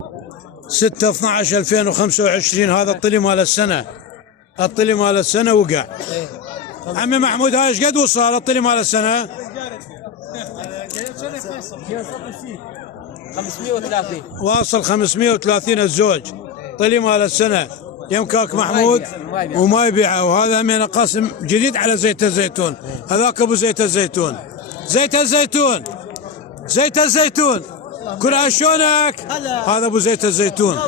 6/12/2025 هذا الطلي مال السنة. الطلي مال السنة وقع. عمي محمود هاي ايش قد وصل الطلي مال السنة؟ 530 واصل 530 الزوج. طلي مال السنة يمكاك محمود وما يبيعه. وهذا من قاسم جديد على زيت الزيتون. هذاك ابو زيت الزيتون. زيت الزيتون زيت الزيتون كلها شلونك؟ هذا ابو زيت الزيتون.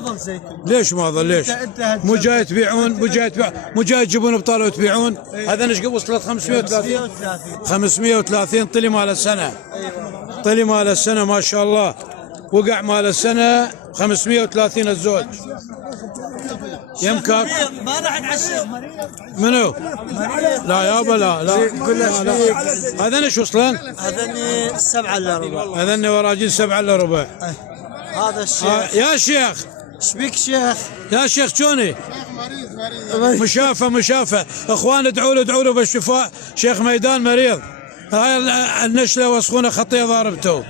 ليش ما ظل ليش؟ مو جاي تبيعون مو جاي تجيبون ابطال وتبيعون. هذا ايش قد وصلت 530 530 طلي مال السنة. طلي مال السنة ما شاء الله. وقع مال السنة 530 الزوج. يمكن ما راح نعشر منو؟ لا يابا لا هذا ايش وصلن؟ هذني 7 الا ربع. هذني وراجين 7 الا ربع. هذا الشيخ. يا شيخ ايش بك شيخ؟ يا شيخ شوني؟ مشافة اخوان ادعوا له بالشفاء. شيخ ميدان مريض. هاي النشله وسخونه خطيه ضاربته.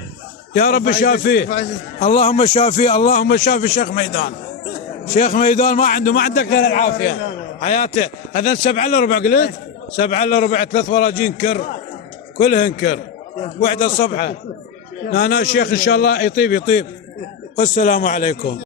يا رب شافيه. اللهم شافيه اللهم شافي شيخ ميدان. شيخ ميدان ما عندك غير العافيه حياته. هذا 7 الا ربع قلت؟ 7 الا ربع 3 وراجين كر كلهن كر. وحده صبحه. هنا الشيخ ان شاء الله يطيب. والسلام عليكم.